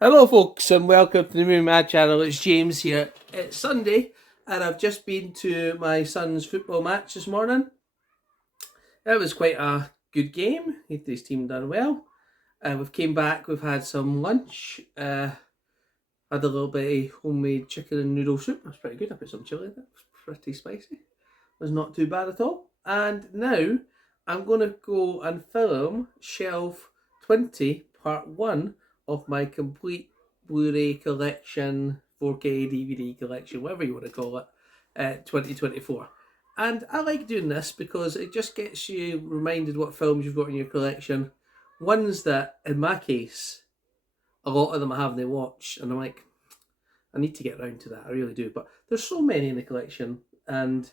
Hello, folks, and welcome to the Movie Mad channel. It's James here. It's Sunday, and I've just been to my son's football match this morning. It was quite a good game. His team done well. We've came back. We've had some lunch. Had a little bit of homemade chicken and noodle soup. That's pretty good. I put some chilli in it. It was pretty spicy. It was not too bad at all. And now I'm going to go and film Shelf 20 Part 1 of my complete Blu-ray collection, 4K DVD collection, whatever you want to call it, 2024. And I like doing this because it just gets you reminded what films you've got in your collection. Ones that, in my case, a lot of them I haven't watched, and I'm like, I need to get around to that. I really do. But there's so many in the collection, and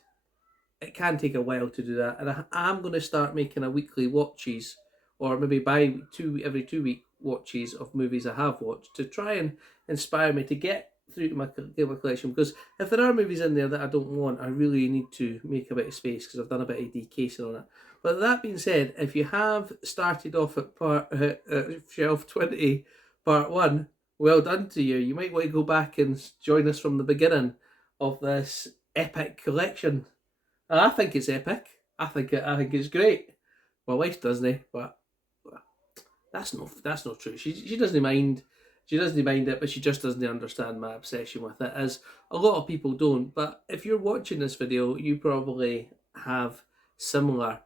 it can take a while to do that. And I'm going to start making a weekly watches, or maybe every 2 week watches of movies I have watched to try and inspire me to get through to my collection. Because if there are movies in there that I don't want, I really need to make a bit of space because I've done a bit of decasing on it. But that being said, if you have started off at Shelf 20 Part 1, well done to you. You might want to go back and join us from the beginning of this epic collection. I think it's epic. I think it's great. My wife doesn't, but that's not true. She doesn't mind. She doesn't mind it, but she just doesn't understand my obsession with it, as a lot of people don't. But if you're watching this video, you probably have similar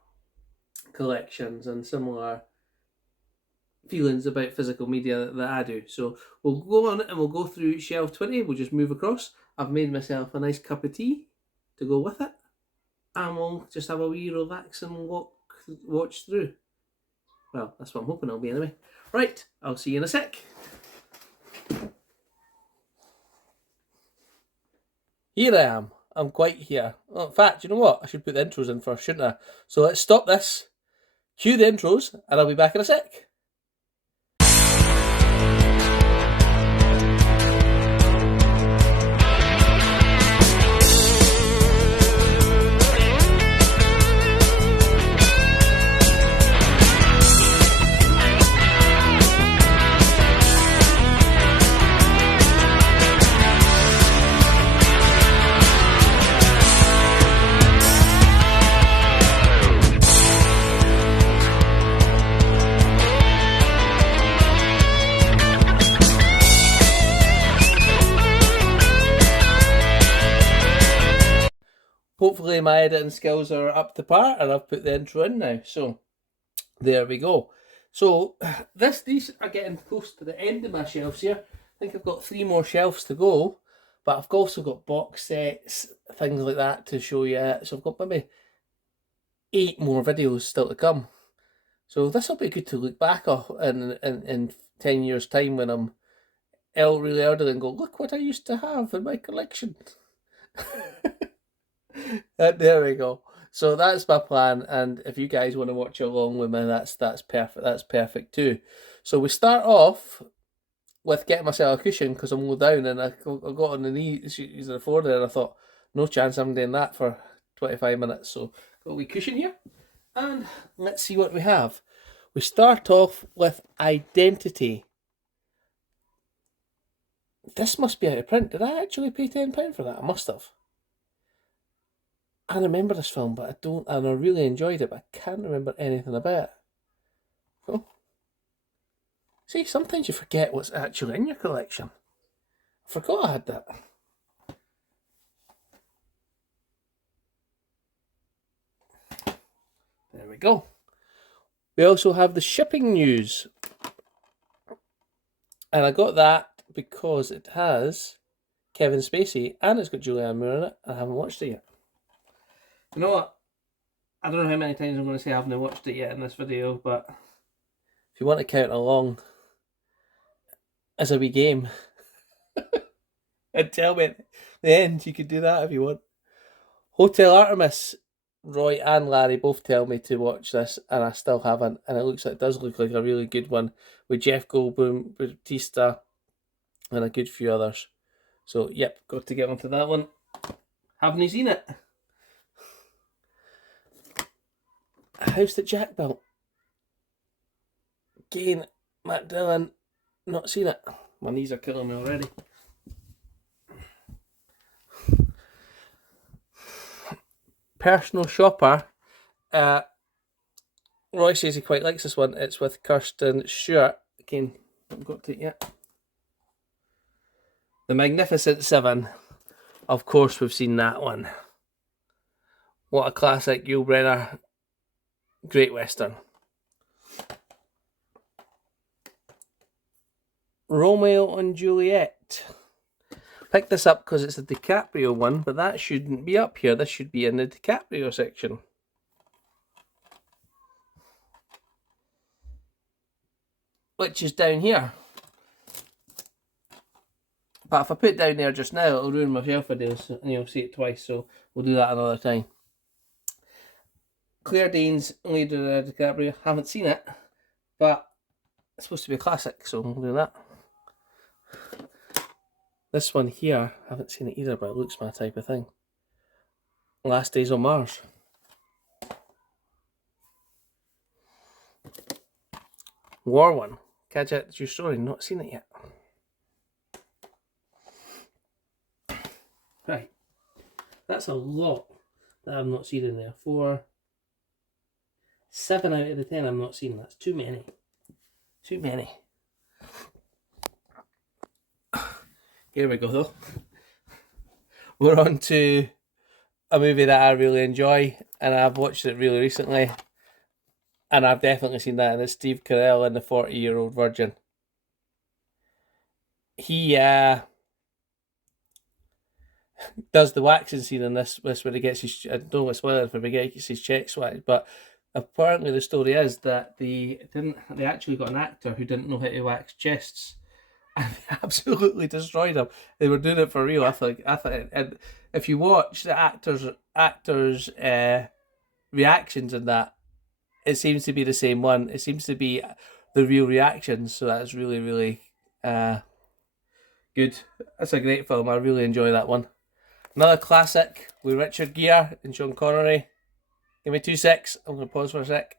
collections and similar feelings about physical media that I do. So we'll go on and we'll go through Shelf 20. We'll just move across. I've made myself a nice cup of tea to go with it, and we'll just have a wee relax and watch through. Well, that's what I'm hoping it'll be anyway. Right, I'll see you in a sec. Here I am. I'm quite here. Oh, in fact, you know what? I should put the intros in first, shouldn't I? So let's stop this, cue the intros, and I'll be back in a sec. Hopefully my editing skills are up to par, and I've put the intro in now. So there we go. So these are getting close to the end of my shelves here. I think I've got 3 more shelves to go, but I've also got box sets, things like that to show you. So I've got maybe 8 more videos still to come. So this will be good to look back on in 10 years' time when I'm really elderly and go, look what I used to have in my collection. There we go. So that's my plan, and if you guys want to watch along with me, that's perfect. That's perfect too. So we start off with getting myself a cushion because I'm low down, and I got on the knees using the floor there, and I thought, no chance I'm doing that for 25 minutes. So got a wee cushion here, and let's see what we have. We start off with Identity. This must be out of print. Did I actually pay £10 for that? I must have. I remember this film, but I don't, and I really enjoyed it, but I can't remember anything about it. Oh. See, sometimes you forget what's actually in your collection. I forgot I had that. There we go. We also have the shipping news. And I got that because it has Kevin Spacey and it's got Julianne Moore in it. I haven't watched it yet. You know what? I don't know how many times I'm going to say I haven't watched it yet in this video, but if you want to count along as a wee game and tell me at the end, you could do that if you want. Hotel Artemis, Roy and Larry both tell me to watch this, and I still haven't. And it does look like a really good one with Jeff Goldblum, Bautista, and a good few others. So, yep, got to get onto that one. Haven't seen it. A House That Jack Built. Again, Matt Dillon, not seen it. My knees are killing me already. Personal Shopper. Roy says he quite likes this one. It's with Kirsten Stewart. Again, haven't got to it yet. The Magnificent Seven. Of course, we've seen that one. What a classic Yul Brynner. Great Western. Romeo and Juliet. Picked this up because it's a DiCaprio one, but that shouldn't be up here. This should be in the DiCaprio section. Which is down here. But if I put it down there just now, it'll ruin my shelf videos and you'll see it twice, so we'll do that another time. Claire Danes, Leonardo DiCaprio. Haven't seen it, but it's supposed to be a classic, so we'll do that. This one here, I haven't seen it either, but it looks my type of thing. Last Days on Mars. War One. Catch It, True Story. Not seen it yet. Right. That's a lot that I've not seen in there. 7 out of the 10 I'm not seeing. That's too many. Too many. Here we go though. We're on to a movie that I really enjoy, and I've watched it really recently, and I've definitely seen that, and it's Steve Carell in The 40-Year-Old Virgin. He does the waxing scene in this where he gets his, I don't want to spoil it for him, he gets his checks waxed, but apparently the story is that they actually got an actor who didn't know how to wax chests, and they absolutely destroyed him. They were doing it for real. I thought, and if you watch the actors' reactions in that, it seems to be the same one. It seems to be the real reactions, so that's really, really good. That's a great film. I really enjoy that one. Another classic with Richard Gere and Sean Connery. Give me 2 secs. I'm going to pause for a sec.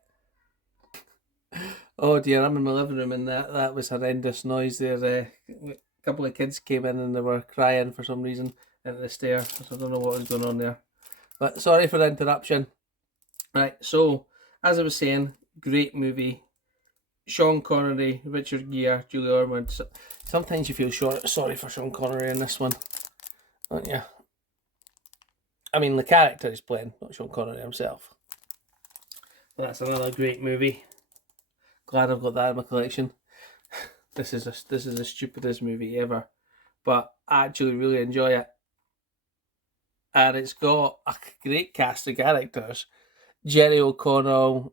Oh dear, I'm in my living room and that was horrendous noise there. A couple of kids came in and they were crying for some reason into the stair. So I don't know what was going on there. But sorry for the interruption. Right, so as I was saying, great movie. Sean Connery, Richard Gere, Julie Ormond. Sometimes you feel sorry for Sean Connery in this one, don't you? I mean, the character he's playing, not Sean Connery himself. But that's another great movie. Glad I've got that in my collection. This is the stupidest movie ever, but I actually really enjoy it. And it's got a great cast of characters. Jerry O'Connell,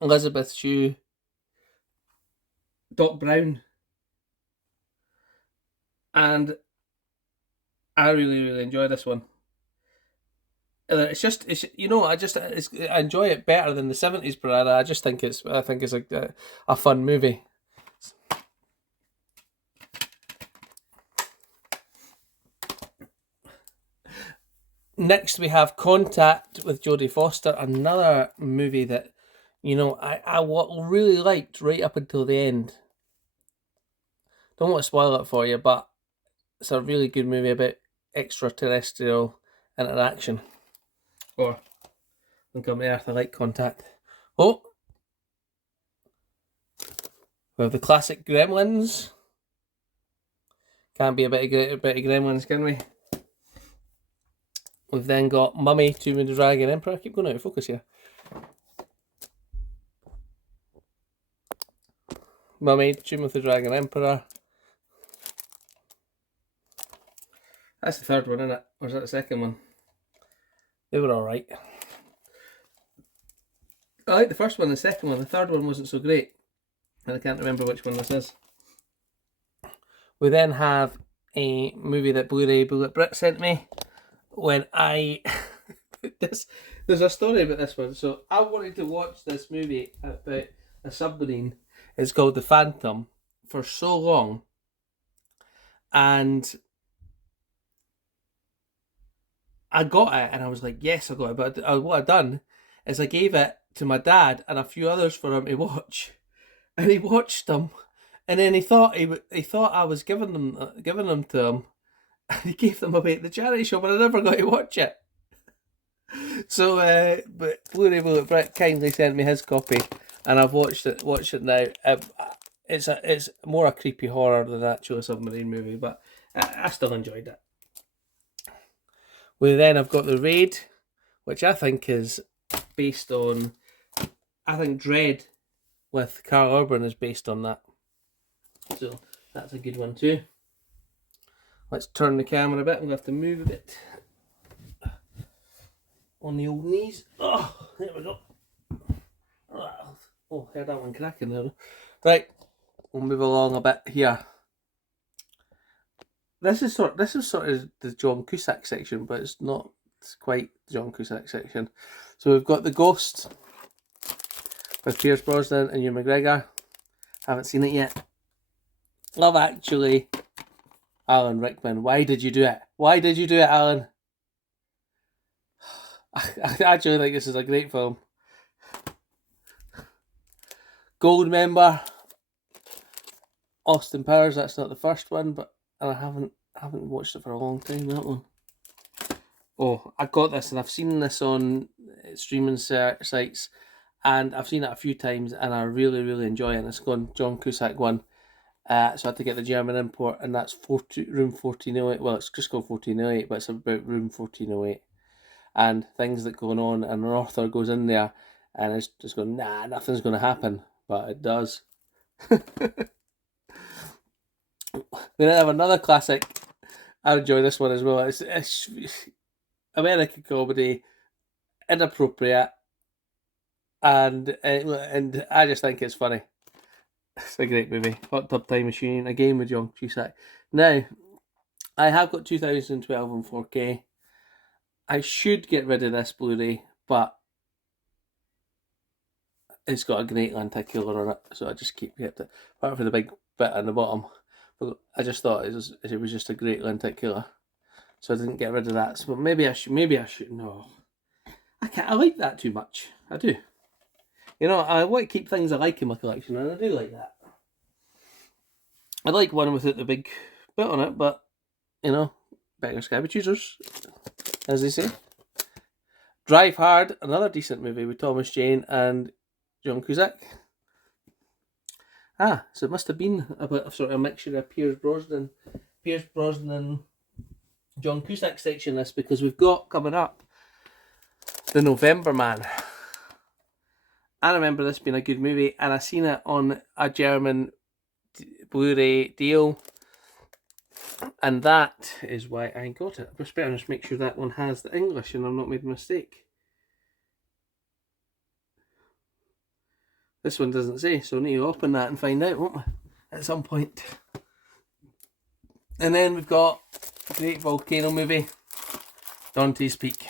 Elizabeth Shue, Doc Brown, and I really, really enjoy this one. It's you know, I enjoy it better than the 70s Piranha. I think it's a fun movie. Next we have Contact with Jodie Foster, another movie that, you know, I really liked right up until the end. Don't want to spoil it for you, but it's a really good movie about extraterrestrial interaction. Or when come to Earth, I like Contact. Oh, we have the classic Gremlins. Can't be a bit of Gremlins, can we? We've then got Mummy, Tomb of the Dragon Emperor. I keep going out of focus here. Mummy, Tomb of the Dragon Emperor. That's the third one, isn't it? Or is that the second one? They were alright. I like the first one, the second one. The third one wasn't so great. And I can't remember which one this is. We then have a movie that Blu-ray Bullet Brit sent me. When I... There's a story about this one. So I wanted to watch this movie about a submarine. It's called The Phantom. For so long. And I got it and I was like, yes, I got it. But what I've done is I gave it to my dad and a few others for him to watch. And he watched them And then he thought he thought I was giving them to him, and he gave them away at the charity shop, and I never got to watch it. So, but Blu-ray Bullet Brett kindly sent me his copy, and I've watched it now. It's more a creepy horror than actually a submarine movie, but I still enjoyed it. We then have got The Raid, which I think is based on, I think Dread with Karl Urban is based on that. So that's a good one too. Let's turn the camera a bit. I'm going to have to move a bit on the old knees. Oh, there we go. Oh, heard that one cracking there. Right, we'll move along a bit here. This is sort of the John Cusack section, but it's not quite the John Cusack section. So we've got The Ghost with Pierce Brosnan and Ewan McGregor. Haven't seen it yet. Love Actually. Alan Rickman. Why did you do it? Why did you do it, Alan? I actually think this is a great film. Goldmember. Austin Powers. That's not the first one, but I haven't watched it for a long time. That one. Oh, I got this, and I've seen this on streaming sites, and I've seen it a few times, and I really, really enjoy it. It's gone John Cusack one. So I had to get the German import, and that's room 1408. Well, it's just called 1408, but it's about room 1408. And things that going on, and an author goes in there, and it's just going, nah, nothing's going to happen. But it does. We then have another classic. I enjoy this one as well. It's American comedy, inappropriate, and I just think it's funny. It's a great movie. Hot Tub Time Machine, again with John Cusack. Now, I have got 2012 on 4K. I should get rid of this Blu-ray, but it's got a great lenticular on it, so I just kept it. Apart from the big bit on the bottom, but I just thought it was just a great lenticular, so I didn't get rid of that. So maybe I should. No, I can't. I like that too much. I do. You know, I want to keep things I like in my collection, and I do like that. I like one without the big bit on it, but, you know, beggars can't be choosers, as they say. Drive Hard, another decent movie with Thomas Jane and John Cusack. So it must have been a bit of sort of a mixture of Pierce Brosnan, John Cusack section this, because we've got coming up The November Man. I remember this being a good movie, and I seen it on a German Blu-ray deal, and that is why I got it. I better just make sure that one has the English and I've not made a mistake. This one doesn't say, so I need to open that and find out, won't we, at some point. And then we've got a great volcano movie, Dante's Peak.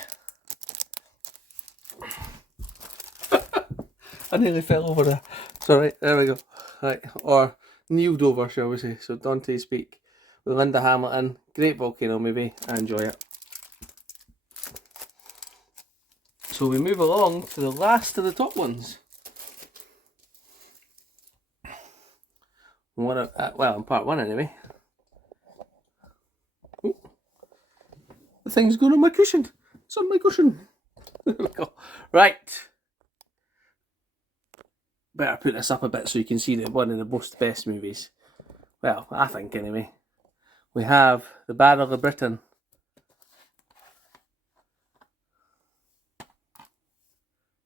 I nearly fell over there. Sorry, there we go. Right, or kneeled over, shall we say. So Dante's Peak with Linda Hamilton. Great volcano movie. I enjoy it. So we move along to the last of the top ones. Well, in part one anyway. Ooh. The thing's going on my cushion. It's on my cushion. There we go. Right. Better put this up a bit so you can see that one of the most best movies. Well, I think anyway. We have The Battle of Britain.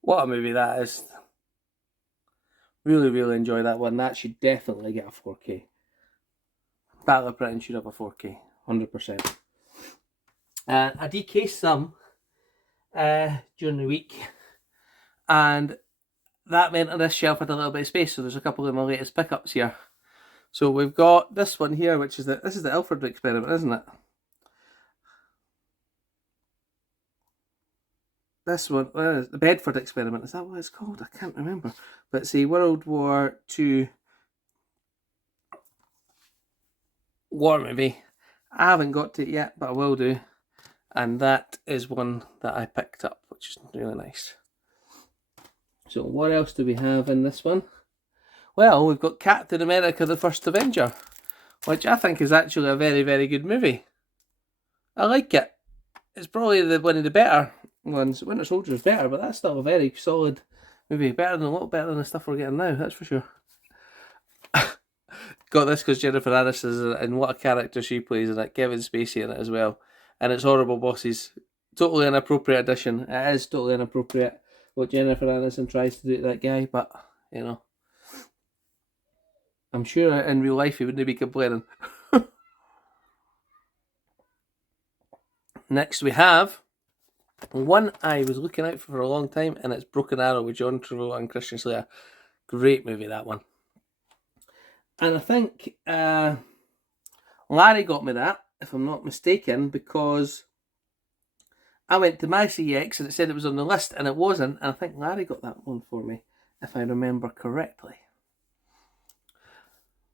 What a movie that is. Really, really enjoy that one. That should definitely get a 4K. Battle of Britain should have a 4K. 100%. I decased some during the week. And that meant on this shelf had a little bit of space, so there's a couple of my latest pickups here. So we've got this one here, which is this is the Ilford Experiment, isn't it? This one, the Bedford Experiment, is that what it's called? I can't remember. But see, World War II war movie. I haven't got to it yet, but I will do. And that is one that I picked up, which is really nice. So what else do we have in this one? Well, we've got Captain America: The First Avenger, which I think is actually a very, very good movie. I like it. It's probably one of the better ones. Winter Soldier is better, but that's still a very solid movie. A lot better than the stuff we're getting now, that's for sure. Got this because Jennifer Aniston is in it, and what a character she plays in it. Kevin Spacey in it as well. And it's Horrible Bosses. Totally inappropriate addition. It is totally inappropriate what Jennifer Aniston tries to do to that guy, but, you know. I'm sure in real life he wouldn't be complaining. Next we have one I was looking out for a long time, and it's Broken Arrow with John Travolta and Christian Slater. Great movie, that one. And I think Larry got me that, if I'm not mistaken, because I went to my CX and it said it was on the list, and it wasn't, and I think Larry got that one for me, if I remember correctly.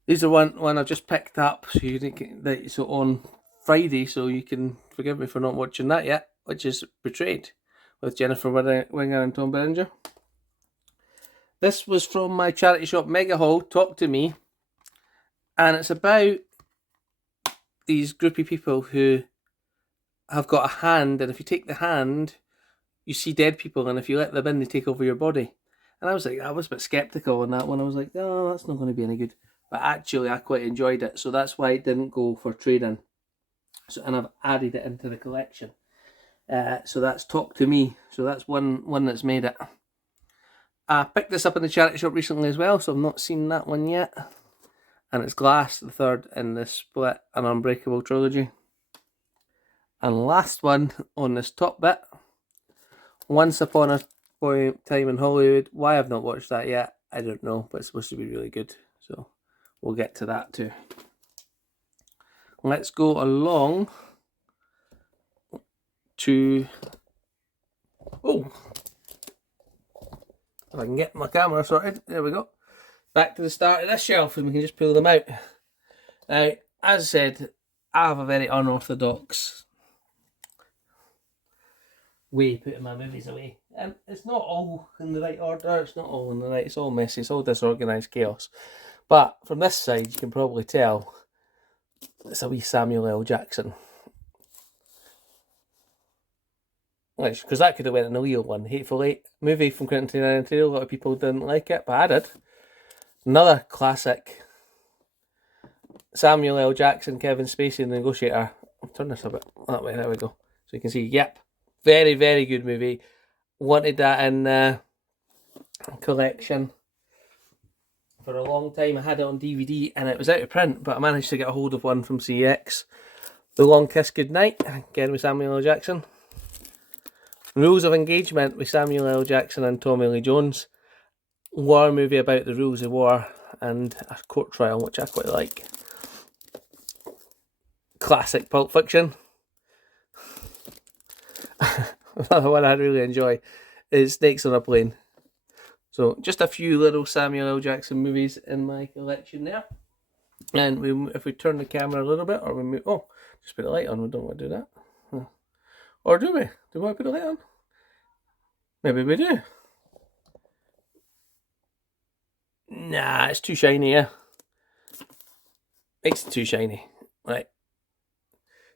These are one I've just picked up, so on Friday, so you can forgive me for not watching that yet, which is Betrayed, with Jennifer Winger and Tom Berenger. This was from my charity shop Mega Haul, Talk to Me, and it's about these groupie people who have got a hand, and if you take the hand, you see dead people, and if you let them in, they take over your body. And I was a bit sceptical on that one. I was like, oh, that's not going to be any good. But actually, I quite enjoyed it, so that's why it didn't go for trading. And I've added it into the collection. So that's Talk to Me. So that's one that's made it. I picked this up in the charity shop recently as well, so I've not seen that one yet. And it's Glass, the third in the Split and Unbreakable trilogy. And last one on this top bit, Once Upon a Time in Hollywood. Why I've not watched that yet, I don't know, but it's supposed to be really good. So we'll get to that too. Let's go along to... Oh! If I can get my camera sorted. There we go. Back to the start of this shelf, and we can just pull them out. Now, as I said, I have a very unorthodox way of putting my movies away. And it's not all in the right order, it's not all in the right, it's all messy, it's all disorganised chaos. But from this side, you can probably tell it's a wee Samuel L. Jackson. Because that could have went in the Leo one. Hateful Eight movie from Quentin Tarantino. A lot of people didn't like it, but I did. Another classic. Samuel L. Jackson, Kevin Spacey, The Negotiator. I'll turn this a bit that way. There we go. So you can see, yep. Very, very good movie. Wanted that in collection for a long time. I had it on DVD and it was out of print, but I managed to get a hold of one from CX. The Long Kiss Goodnight, again with Samuel L. Jackson. Rules of Engagement with Samuel L. Jackson and Tommy Lee Jones. War movie about the rules of war and a court trial, which I quite like. Classic Pulp Fiction. Another one I really enjoy is Snakes on a Plane. So just a few little Samuel L. Jackson movies in my collection there. And if we turn the camera a little bit, or we move, just put the light on. We don't want to do that. Or do we? Do we want to put the light on? Maybe we do. Nah, it's too shiny, yeah. Makes it too shiny. Right.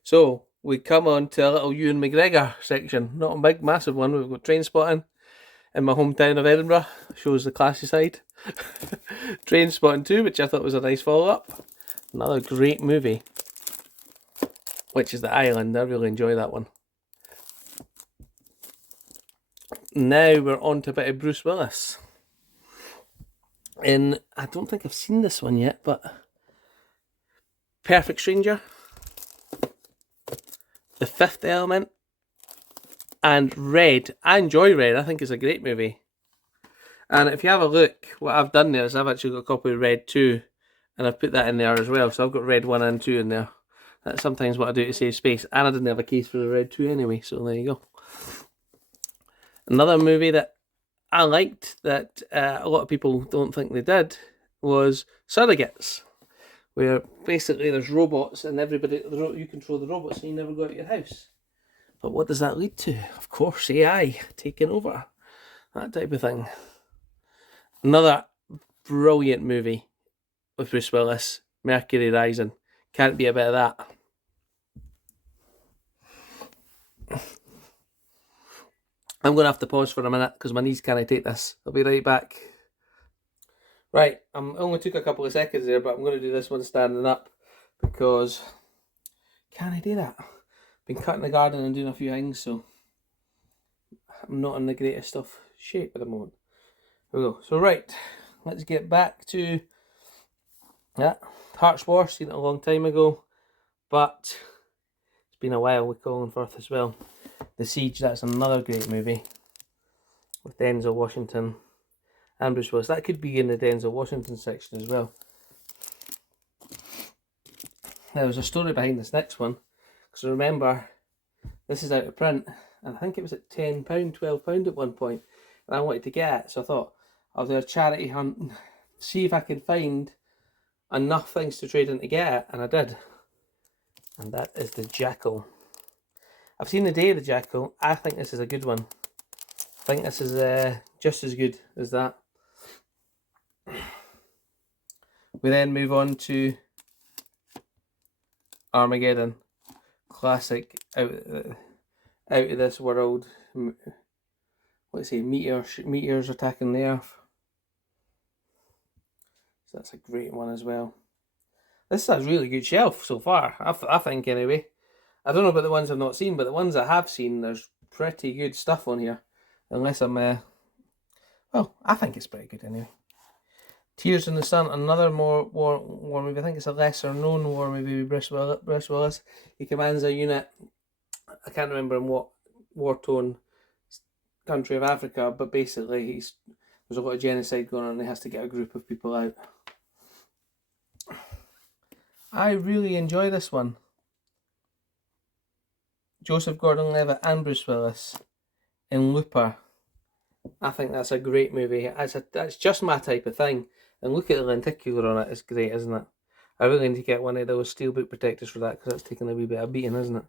So, we come on to a little Ewan McGregor section. Not a big, massive one. We've got Trainspotting in my hometown of Edinburgh. Shows the classy side. Trainspotting 2, which I thought was a nice follow-up. Another great movie. Which is The Island. I really enjoy that one. Now we're on to a bit of Bruce Willis. I don't think I've seen this one yet, but Perfect Stranger, The Fifth Element, and Red. I enjoy Red. I think it's a great movie. And if you have a look, what I've done there is I've actually got a copy of Red 2, and I've put that in there as well. So I've got Red 1 and 2 in there. That's sometimes what I do to save space. And I didn't have a case for the Red 2 anyway, so there you go. Another movie that I liked that a lot of people don't think they did was Surrogates, where basically there's robots and you control the robots and you never go out of your house. But what does that lead to? Of course, AI taking over, that type of thing. Another brilliant movie with Bruce Willis, Mercury Rising. Can't be a bit of that. I'm going to have to pause for a minute because my knees can't take this. I'll be right back. Right, I only took a couple of seconds there, but I'm going to do this one standing up because can I do that? Been cutting the garden and doing a few things, so I'm not in the greatest of shape at the moment. Here we go. So right, let's get back to Hearts War. Seen it a long time ago, but it's been a while with Colin Firth as well. The Siege, that's another great movie with Denzel Washington and Bruce Willis. That could be in the Denzel Washington section as well. There was a story behind this next one, because I remember this is out of print, and I think it was at £10, £12 at one point, and I wanted to get it, so I thought I'll do a charity hunt, see if I can find enough things to trade in to get it, and I did. And that is The Jackal. I've seen The Day of the Jackal. I think this is a good one. I think this is just as good as that. We then move on to Armageddon. Classic, out of this world. Let's say meteors attacking the Earth. So that's a great one as well. This is a really good shelf so far, I think anyway. I don't know about the ones I've not seen, but the ones I have seen, there's pretty good stuff on here. Unless I'm, well, I think it's pretty good anyway. Tears in the Sun, another more war movie. I think it's a lesser known war movie with Bruce Willis. He commands a unit, I can't remember in what war-torn country of Africa, but basically there's a lot of genocide going on and he has to get a group of people out. I really enjoy this one. Joseph Gordon-Levitt and Bruce Willis in Looper. I think that's a great movie. That's just my type of thing. And look at the lenticular on it. It's great, isn't it? I really need to get one of those steelbook protectors for that because it's taking a wee bit of beating, isn't it?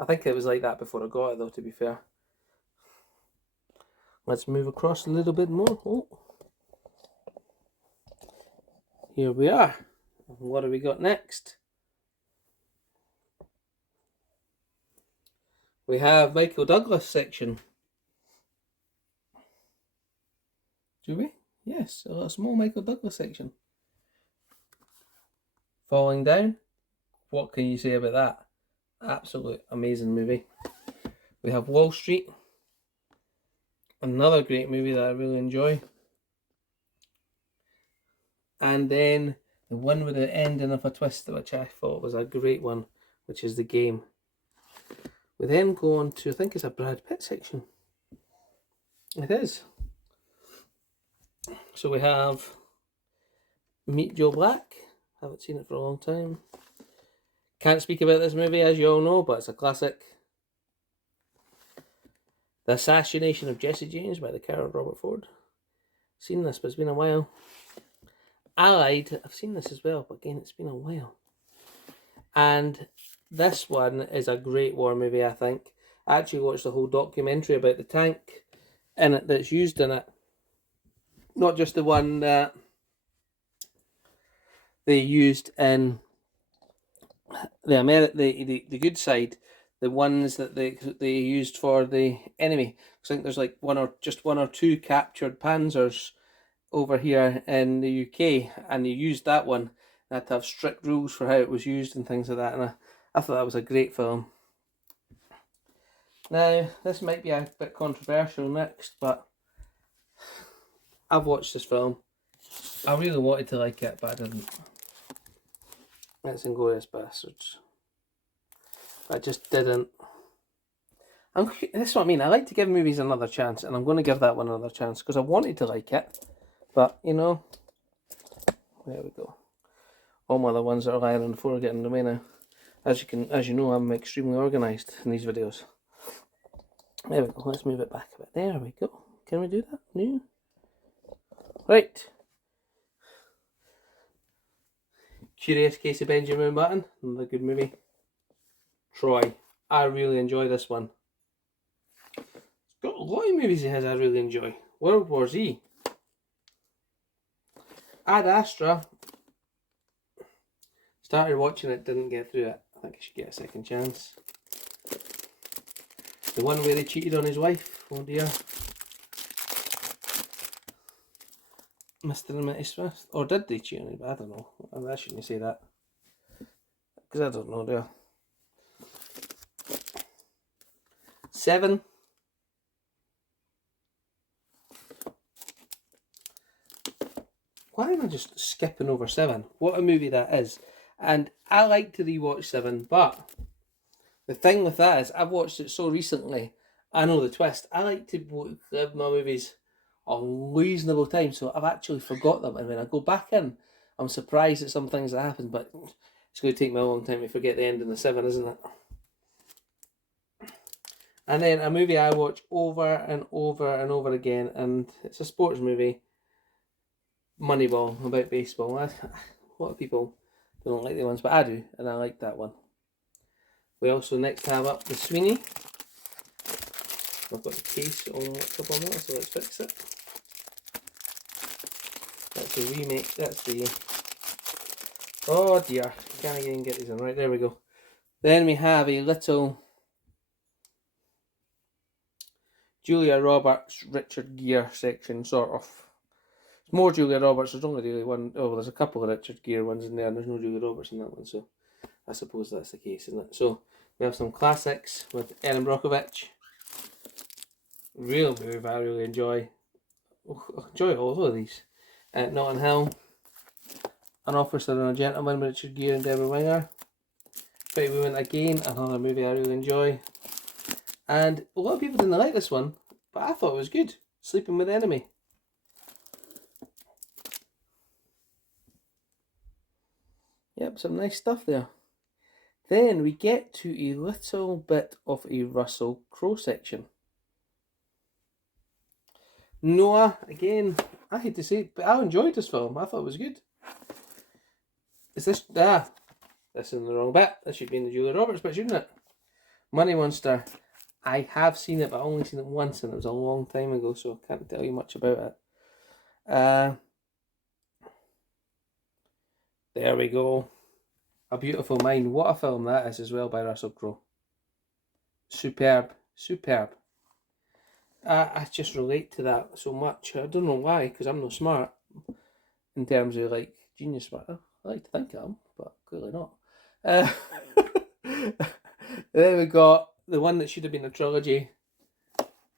I think it was like that before I got it though, to be fair. Let's move across a little bit more. Oh. Here we are. What have we got next? We have Michael Douglas section. Do we? Yes, a small Michael Douglas section. Falling Down. What can you say about that? Absolute amazing movie. We have Wall Street. Another great movie that I really enjoy. And then the one with the ending of a twist, which I thought was a great one, which is The Game. We then go on to, I think it's a Brad Pitt section. It is. So we have Meet Joe Black. Haven't seen it for a long time. Can't speak about this movie, as you all know, but it's a classic. The Assassination of Jesse James by the Karen Robert Ford. Seen this, but it's been a while. Allied, I've seen this as well, but again, it's been a while. And this one is a great war movie, I think. I actually watched the whole documentary about the tank in it that's used in it. Not just the one that they used in the good side, the ones that they used for the enemy. I think there's like one or two captured Panzers over here in the UK, and they used that one. They had to have strict rules for how it was used and things like that, and I thought that was a great film. Now, this might be a bit controversial next, but I've watched this film. I really wanted to like it, but I didn't. It's Inglourious Basterds. I just didn't. This is what I mean. I like to give movies another chance, and I'm going to give that one another chance because I wanted to like it. But, you know, there we go. All my other ones that are lying on the floor are getting in the way now. As you know, I'm extremely organised in these videos. There we go. Let's move it back a bit. There we go. Can we do that? No. Right. Curious Case of Benjamin Button. Another good movie. Troy. I really enjoy this one. It's got a lot of movies he has I really enjoy. World War Z. Ad Astra. Started watching it, didn't get through it. I think I should get a second chance. The one where he cheated on his wife. Oh dear. Mr. and Mrs. Smith. Or did they cheat on him? I don't know. I shouldn't say that. Because I don't know, do I? 7. Why am I just skipping over 7? What a movie that is. And I like to rewatch 7, but the thing with that is I've watched it so recently, I know the twist. I like to live my movies on reasonable time, so I've actually forgot them. And when I go back in, I'm surprised at some things that happen, but it's going to take me a long time to forget the end in the 7, isn't it? And then a movie I watch over and over and over again, and it's a sports movie, Moneyball, about baseball. A lot of people don't like the ones, but I do, and I like that one. We also next have up the Sweeney. I've got the case all mixed up on that, so let's fix it. That's the remake, that's the... Oh dear, I can't even get these in. Right, there we go. Then we have a little Julia Roberts, Richard Gere section, sort of. It's more Julia Roberts, there's only really one. Oh, well, there's a couple of Richard Gere ones in there, and there's no Julia Roberts in that one, so I suppose that's the case, isn't it? So we have some classics with Erin Brockovich. Real move I really enjoy. I enjoy all of these. Notting Hill, An Officer and a Gentleman with Richard Gere and Deborah Winger. Pretty Woman Again, another movie I really enjoy. And a lot of people didn't like this one, but I thought it was good. Sleeping with the Enemy. Yep, some nice stuff there. Then we get to a little bit of a Russell Crowe section. Noah, again, I hate to say it, but I enjoyed this film. I thought it was good. Is this... this is in the wrong bit. This should be in the Julia Roberts bit, shouldn't it? Money Monster. I have seen it, but I've only seen it once, and it was a long time ago, so I can't tell you much about it. There we go. A Beautiful Mind. What a film that is as well by Russell Crowe. Superb. Superb. I just relate to that so much. I don't know why, because I'm not smart in terms of like genius smart. I like to think I am, but clearly not. Then we got the one that should have been a trilogy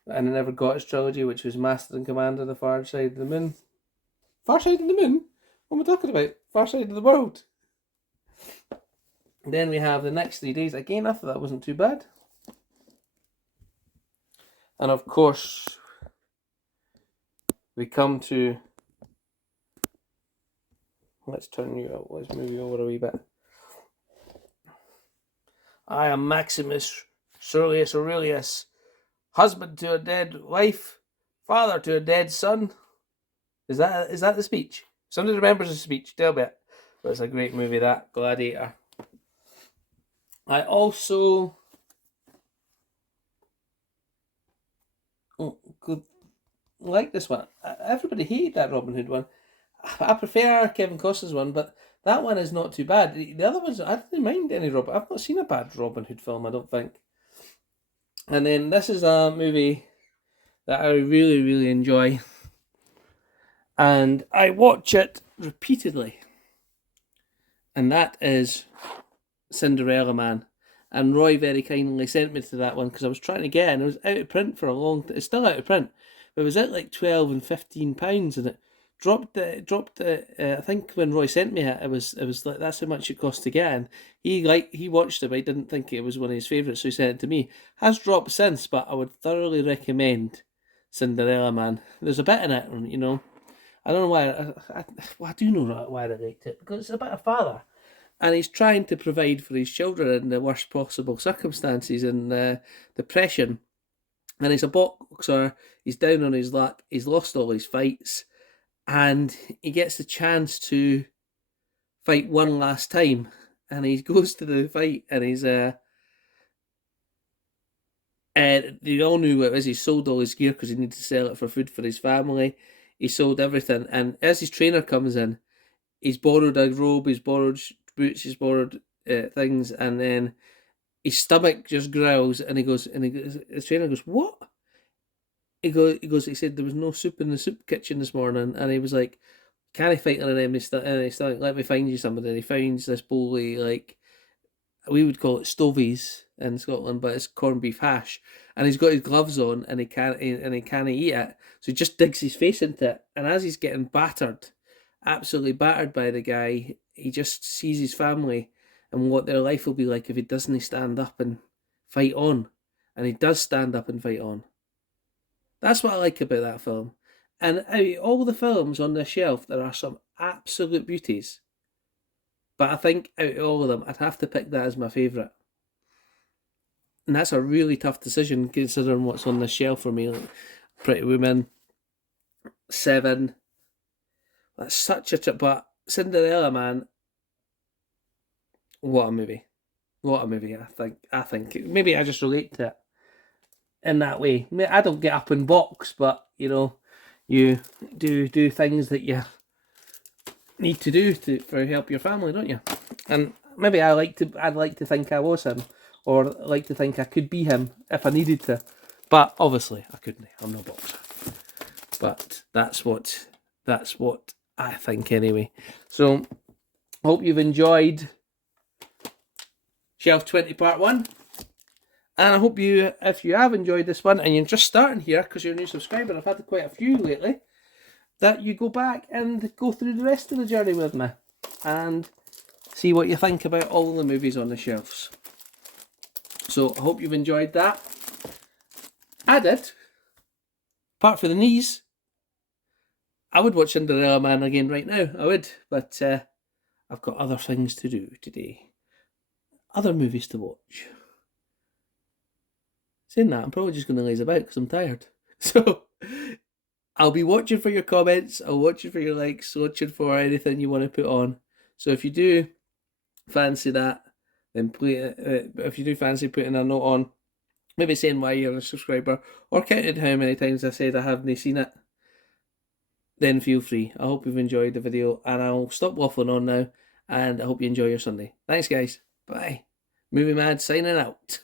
and I never got its trilogy, which was Master and Commander: The Far Side of the Moon. Far Side of the Moon? What am I talking about? Far Side of the World. Then we have The Next 3 Days. Again, I thought that wasn't too bad. And of course, we come to... Let's turn you out. Let's move you over a wee bit. I am Maximus Serlius Aurelius, husband to a dead wife, father to a dead son. Is that the speech? Somebody remembers the speech, tell me it. But it's a great movie, that, Gladiator. I also like this one. Everybody hated that Robin Hood one. I prefer Kevin Costner's one, but that one is not too bad. The other ones, I didn't mind any Robin. I've not seen a bad Robin Hood film, I don't think. And then this is a movie that I really, really enjoy. And I watch it repeatedly. And that is Cinderella Man. And Roy very kindly sent me to that one because I was trying to get it, and it was out of print for a long time. It's still out of print, but it was at like £12 and £15, and it dropped. I think when Roy sent me it, it was like that's how much it cost to get. And he watched it, but he didn't think it was one of his favourites, so he sent it to me. Has dropped since, but I would thoroughly recommend Cinderella Man. There's a bit in it, you know. I don't know why. I do know why I liked it, because it's about a father. And he's trying to provide for his children in the worst possible circumstances and depression. And he's a boxer, he's down on his luck, he's lost all his fights, and he gets the chance to fight one last time. And he goes to the fight, and he's... they all knew what it was. He sold all his gear because he needed to sell it for food for his family. he sold everything. And as his trainer comes in, he's borrowed a robe, he's borrowed boots, he's borrowed things, and then his stomach just growls, and the trainer goes, "What?" He said there was no soup in the soup kitchen this morning, and he was like, "Can I fight on an empty stomach? Let me find you something." And he finds this bowl of, like, we would call it stovies in Scotland, but it's corned beef hash, and he's got his gloves on, and he can't eat it, so he just digs his face into it, and as he's getting battered, absolutely battered by the guy, he just sees his family and what their life will be like if he doesn't stand up and fight on, and he does stand up and fight on. That's what I like about that film. And out of all the films on this shelf, there are some absolute beauties. But I think out of all of them, I'd have to pick that as my favourite. And that's a really tough decision considering what's on the shelf for me. Like Pretty Woman, Seven. That's such a but Cinderella, man. What a movie. What a movie, I think. Maybe I just relate to it in that way. I don't get up and box, but you do things that you need to do for help your family, don't you? And maybe I'd like to think I was him, or like to think I could be him if I needed to. But obviously I couldn't. I'm no boxer. But that's what I think anyway. So hope you've enjoyed Shelf 20 Part 1. And I hope if you have enjoyed this one and you're just starting here because you're a new subscriber, I've had quite a few lately, that you go back and go through the rest of the journey with me and see what you think about all the movies on the shelves. So I hope you've enjoyed that. I did. Apart from the knees, I would watch Cinderella Man again right now. I would, but I've got other things to do today. Other movies to watch. Saying that, I'm probably just going to laze about because I'm tired. So I'll be watching for your comments. I'll watch for your likes, watching for anything you want to put on. So if you do fancy that, then if you do fancy putting a note on, maybe saying why you're a subscriber, or counting how many times I said I haven't seen it, then feel free. I hope you've enjoyed the video, and I'll stop waffling on now, and I hope you enjoy your Sunday. Thanks, guys. Bye. Movie Mad signing out.